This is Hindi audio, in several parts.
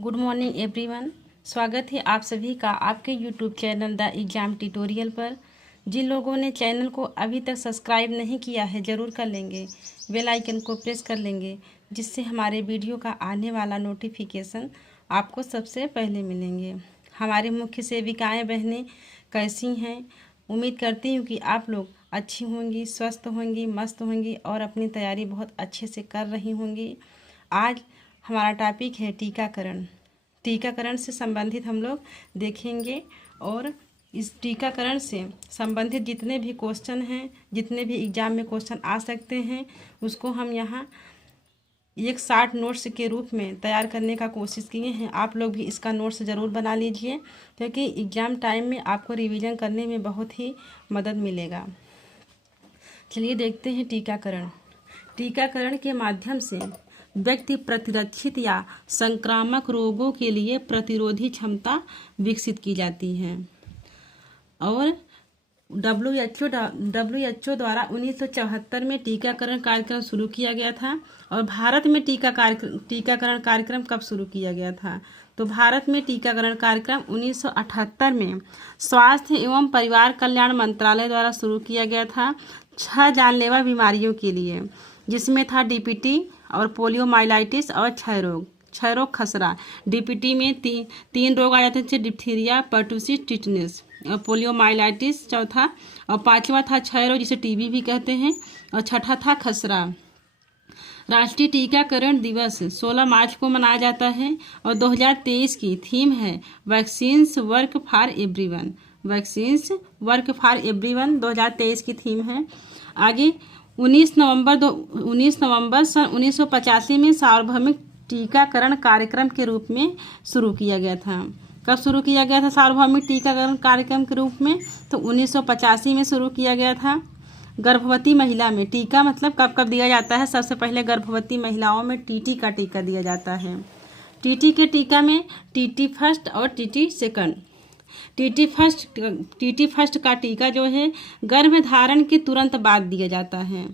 Good morning everyone. स्वागत है आप सभी का आपके YouTube channel the exam tutorial पर। जिन लोगों ने चैनल को अभी तक सब्सक्राइब नहीं किया है ज़रूर कर लेंगे, बेल आइकन को प्रेस कर लेंगे, जिससे हमारे वीडियो का आने वाला नोटिफिकेशन आपको सबसे पहले मिलेंगे। हमारे मुख्य सेविकाएँ बहनें कैसी हैं? उम्मीद करती हूँ कि आप लोग अच्छी होंगी, स्वस्थ होंगी, मस्त होंगी और अपनी तैयारी बहुत अच्छे से कर रही होंगी। आज हमारा टॉपिक है टीकाकरण। टीकाकरण से संबंधित हम लोग देखेंगे और इस टीकाकरण से संबंधित जितने भी क्वेश्चन हैं, जितने भी एग्ज़ाम में क्वेश्चन आ सकते हैं, उसको हम यहाँ एक शॉर्ट नोट्स के रूप में तैयार करने का कोशिश किए हैं। आप लोग भी इसका नोट्स ज़रूर बना लीजिए, क्योंकि एग्ज़ाम टाइम में आपको रिवीजन करने में बहुत ही मदद मिलेगा। चलिए देखते हैं टीकाकरण। टीकाकरण के माध्यम से व्यक्ति प्रतिरक्षित या संक्रामक रोगों के लिए प्रतिरोधी क्षमता विकसित की जाती है। और WHO द्वारा 1974 में टीकाकरण कार्यक्रम शुरू किया गया था। और भारत में टीकाकरण कार्यक्रम कब शुरू किया गया था? तो भारत में टीकाकरण कार्यक्रम 1978 में स्वास्थ्य एवं परिवार कल्याण मंत्रालय द्वारा शुरू किया गया था 6 जानलेवा बीमारियों के लिए, जिसमें था डीपीटी और पोलियोमाइलाइटिस और क्षय रोग खसरा। डीपीटी में तीन रोग आ जाते थे, डिप्थीरिया, पर्टुसिस, टिटनेस और पोलियोमाइलाइटिस चौथा, और पांचवा था क्षय रोग जिसे टीबी भी कहते हैं, और छठा था खसरा। राष्ट्रीय टीकाकरण दिवस 16 मार्च को मनाया जाता है और 2023 की थीम है vaccines work for everyone. Vaccines work for everyone 2023 की थीम है। आगे 19 नवंबर सन 1985 में सार्वभौमिक टीकाकरण कार्यक्रम के रूप में शुरू किया गया था। कब शुरू किया गया था सार्वभौमिक टीकाकरण कार्यक्रम के रूप में? तो 1985 में शुरू किया गया था। गर्भवती महिला में टीका मतलब कब कब दिया जाता है? सबसे पहले गर्भवती महिलाओं में टीटी का टीका दिया जाता है। टीटी के टीका में टीटी फर्स्ट और टीटी सेकंड। टीटी फर्स्ट का टीका जो है गर्भधारण के तुरंत बाद दिया जाता है।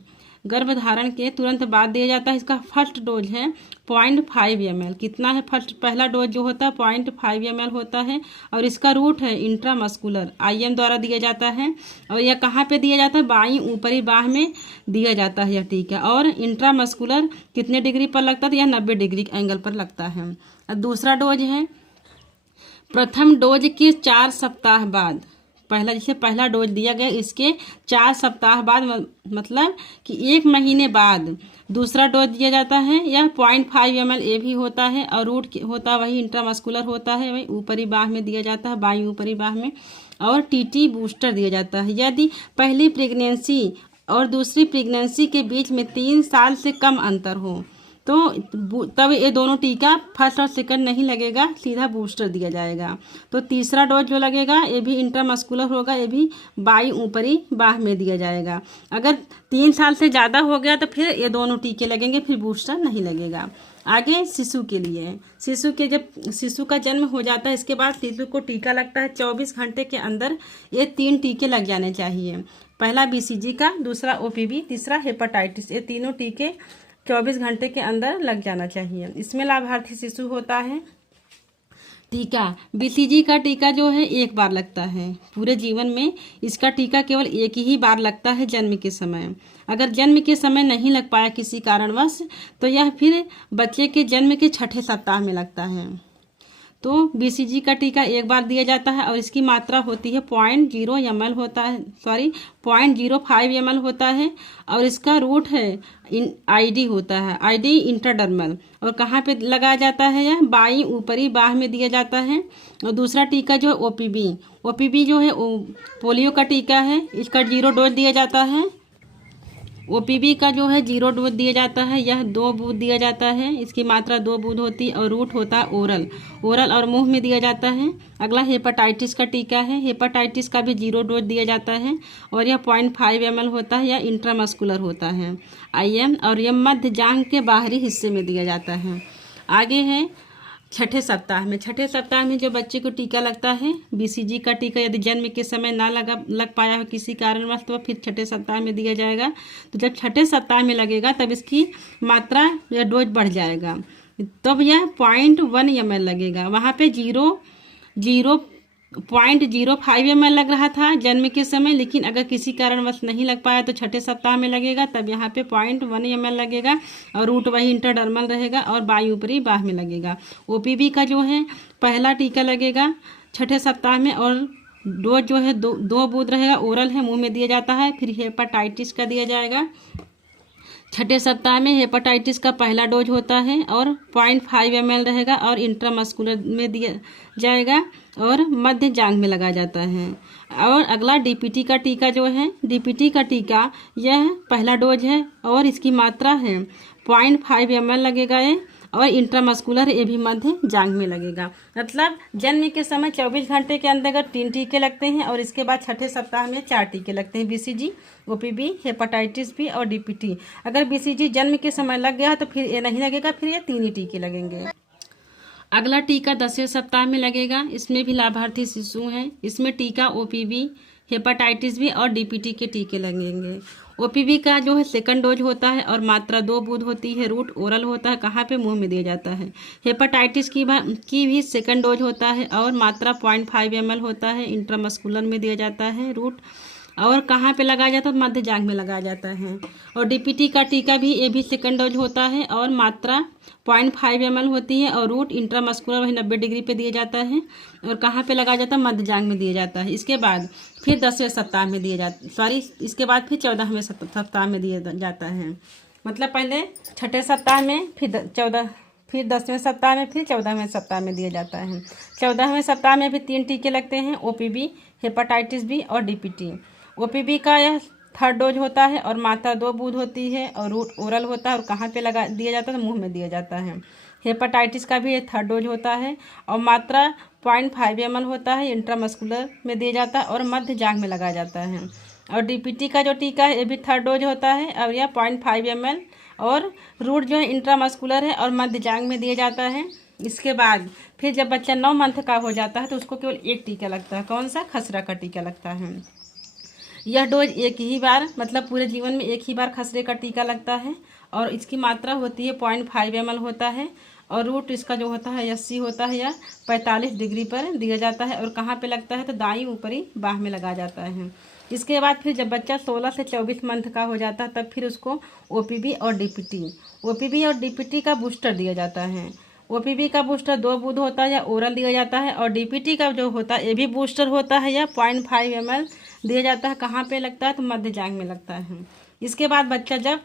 गर्भधारण के तुरंत बाद दिया जाता है। इसका फर्स्ट डोज है 0.5 ml। कितना है? पहला डोज जो होता है 0.5 ml होता है। और इसका रूट है इंट्रामस्कुलर, IM द्वारा दिया जाता है। और यह कहाँ पे दिया जाता है? बाईं ऊपरी बाह में दिया जाता है यह टीका। और इंट्रामस्कुलर कितने डिग्री पर लगता है? यह 90 डिग्री एंगल पर लगता है। और दूसरा डोज है प्रथम डोज के 4 सप्ताह बाद। पहला डोज दिया गया, इसके 4 सप्ताह बाद मतलब कि 1 महीने बाद दूसरा डोज दिया जाता है। यह 0.5 ml ये भी होता है। और रूट होता वही इंट्रामस्कुलर होता है, वही ऊपरी बाह में दिया जाता है, बाईं ऊपरी बाह में। और टीटी बूस्टर दिया जाता है यदि पहली प्रेगनेंसी और दूसरी प्रेगनेंसी के बीच में 3 साल से कम अंतर हो, तो तब ये दोनों टीका फर्स्ट और सेकंड नहीं लगेगा, सीधा बूस्टर दिया जाएगा। तो तीसरा डोज जो लगेगा ये भी इंट्रामस्कुलर होगा, ये भी बाईं ऊपरी बाह में दिया जाएगा। अगर 3 साल से ज़्यादा हो गया तो फिर ये दोनों टीके लगेंगे, फिर बूस्टर नहीं लगेगा। आगे शिशु के लिए, जब शिशु का जन्म हो जाता है इसके बाद शिशु को टीका लगता है। 24 घंटे के अंदर ये 3 टीके लग जाने चाहिए। पहला BCG का, दूसरा OPV, तीसरा हेपेटाइटिस। ये तीनों टीके 24 घंटे के अंदर लग जाना चाहिए। इसमें लाभार्थी शिशु होता है। टीका BCG का टीका जो है 1 बार लगता है पूरे जीवन में। इसका टीका केवल 1 ही बार लगता है जन्म के समय। अगर जन्म के समय नहीं लग पाया किसी कारणवश, तो यह फिर बच्चे के जन्म के 6ठे सप्ताह में लगता है। तो BCG का टीका 1 बार दिया जाता है और इसकी मात्रा होती है 0.05 ml होता है। और इसका रूट है ID होता है, ID इंट्राडर्मल। और कहाँ पे लगाया जाता है? यह बाईं ऊपरी बाह में दिया जाता है। और दूसरा टीका जो है OPV जो है पोलियो का टीका है। इसका 0 डोज दिया जाता है। OPV का जो है 0 डोज दिया जाता है। यह 2 बूंद दिया जाता है, इसकी मात्रा 2 बूंद होती है। और रूट होता है ओरल और मुंह में दिया जाता है। अगला हेपेटाइटिस का टीका है। हेपेटाइटिस का भी 0 डोज दिया जाता है और यह 0.5 ml होता है, यह इंट्रामस्कुलर होता है IM। और यह मध्य जांघ के बाहरी हिस्से में दिया जाता है। आगे है 6ठे सप्ताह में जो बच्चे को टीका लगता है BCG का टीका, यदि जन्म के समय ना लग पाया हो किसी कारणवश, तो फिर 6ठे सप्ताह में दिया जाएगा। तो जब 6ठे सप्ताह में लगेगा तब इसकी मात्रा या डोज बढ़ जाएगा। तब यह 0.1 ml लगेगा। वहाँ पे 0.05 ml लग रहा था जन्म के समय, लेकिन अगर किसी कारणवश नहीं लग पाया तो छठे सप्ताह में लगेगा, तब यहाँ पे 0.1 ml लगेगा और रूट वही इंटरडर्मल रहेगा और वायुपरी बाह में लगेगा। ओपीवी का जो है पहला टीका लगेगा छठे सप्ताह में और डोज जो है दो बूंद रहेगा, ओरल है, मुंह में दिया जाता है। फिर हेपेटाइटिस का दिया जाएगा छठे सप्ताह में। हेपेटाइटिस का पहला डोज होता है और 0.5 ml रहेगा और इंट्रामस्कुलर में दिया जाएगा और मध्य जांघ में लगाया जाता है। और अगला डीपीटी का टीका जो है, डीपीटी का टीका यह पहला डोज है और इसकी मात्रा है 0.5 ml लगेगा ये, और इंट्रामस्कुलर ये भी मध्य जांघ में लगेगा। मतलब जन्म के समय 24 घंटे के अंतर्गत 3 टीके लगते हैं और इसके बाद छठे सप्ताह में 4 टीके लगते हैं, बीसीजी, ओपीवी, हेपेटाइटिस बी और डीपीटी। अगर बीसीजी जन्म के समय लग गया तो फिर ये नहीं लगेगा, फिर ये 3 ही टीके लगेंगे। अगला टीका 10वें सप्ताह में लगेगा। इसमें भी लाभार्थी शिशु हैं। इसमें टीका ओपीवी, हेपेटाइटिस बी और डीपीटी के टीके लगेंगे। ओपीवी का जो है सेकंड डोज होता है और मात्रा 2 बूंद होती है, रूट ओरल होता है, कहाँ पे, मुंह में दिया जाता है। हेपेटाइटिस की भी सेकंड डोज होता है और मात्रा 0.5 ml होता है, इंट्रामस्कुलर में दिया जाता है, रूट, और कहाँ पे लगाया जाता है, मध्य जांघ में लगाया जाता है। और डीपीटी का टीका भी ये भी सेकंड डोज होता है और मात्रा 0.5 ml होती है और रूट इंट्रामस्कुलर वही 90 डिग्री पे दिया जाता है और कहाँ पे लगाया जाता है, मध्य जांघ में दिया जाता है। इसके बाद फिर 10वें सप्ताह में दिया जाता, इसके बाद फिर 14वें सप्ताह में दिया जाता है। मतलब पहले छठे सप्ताह में, फिर 10वें सप्ताह में, फिर 14वें सप्ताह में दिया जाता है। 14वें सप्ताह में भी 3 टीके लगते हैं, ओपीवी, हेपेटाइटिस बी और डीपीटी। ओपीवी का यह थर्ड डोज होता है और मात्रा 2 बूंद होती है और रूट ओरल होता है और कहाँ पे लगा दिया जाता है, मुंह में दिया जाता है। हेपेटाइटिस का भी थर्ड डोज होता है और मात्रा 0.5 ml होता है, इंट्रामस्कुलर में दिया जाता है और मध्य जांघ में लगाया जाता है। और डीपीटी का जो टीका है ये भी थर्ड डोज होता है और यह 0.5 ml और रूट जो है इंट्रामस्कुलर है और मध्य जांघ में दिया जाता है। इसके बाद फिर जब बच्चा 9 मंथ का हो जाता है तो उसको केवल 1 टीका लगता है। कौन सा? खसरा का टीका लगता है। यह डोज एक ही बार, मतलब पूरे जीवन में एक ही बार खसरे का टीका लगता है और इसकी मात्रा होती है 0.5 ml होता है और रूट इसका जो होता है 80 होता है या 45 डिग्री पर दिया जाता है और कहाँ पे लगता है, तो दाईं ऊपरी बाह में लगाया जाता है। इसके बाद फिर जब बच्चा 16 से 24 मंथ का हो जाता है तब फिर उसको ओपीवी और डीपीटी का बूस्टर दिया जाता है। ओपीवी का बूस्टर 2 बूंद होता है या ओरल दिया जाता है और डीपीटी का जो होता है ये भी बूस्टर होता है या 0.5 ml दिया जाता है। कहाँ पे लगता है, तो मध्य जांघ में लगता है। इसके बाद बच्चा जब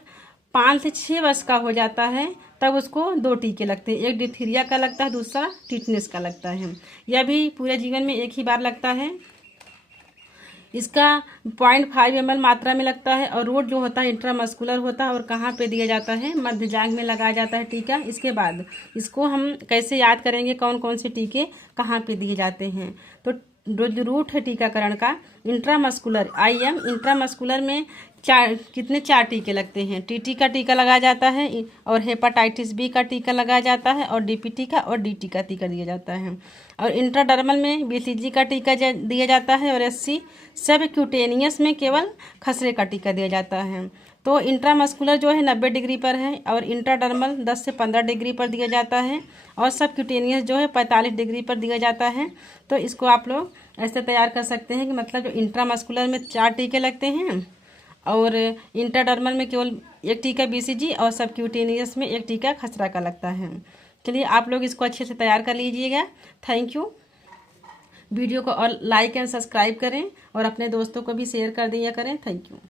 5 से 6 वर्ष का हो जाता है तब उसको 2 टीके लगते हैं, एक डिप्थीरिया का लगता है, दूसरा टिटनेस का लगता है। यह भी पूरे जीवन में एक ही बार लगता है। इसका 0.5 ml मात्रा में लगता है और रूट जो होता है इंट्रामस्कुलर होता है और कहाँ पे दिया जाता है, मध्य जांघ में लगाया जाता है टीका। इसके बाद इसको हम कैसे याद करेंगे, कौन कौन से टीके कहाँ पे दिए जाते हैं, तो जो रूट है टीकाकरण का इंट्रामस्कुलर इंट्रामस्कुलर में 4 टीके लगते हैं। टीटी का टीका लगाया जाता है और हेपेटाइटिस बी का टीका लगाया जाता है और डीपीटी का और डीटी का टीका दिया जाता है और इंट्राडर्मल में बीसीजी का टीका दिया जाता है और एससी सब क्यूटेनियस में केवल खसरे का टीका दिया जाता है। तो इंट्रामस्कुलर जो है 90 डिग्री पर है और इंट्राडर्मल 10 से 15 डिग्री पर दिया जाता है और सब क्यूटेनियस जो है 45 डिग्री पर दिया जाता है। तो इसको आप लोग ऐसे तैयार कर सकते हैं कि मतलब जो इंट्रामस्कुलर में 4 टीके लगते हैं और इंट्राडर्मल में केवल 1 टीका बीसीजी और सब क्यूटेनियस में 1 टीका खसरा का लगता है। चलिए आप लोग इसको अच्छे से तैयार कर लीजिएगा। Thank you. वीडियो को और लाइक एंड सब्सक्राइब करें और अपने दोस्तों को भी शेयर कर दिया करें। Thank you.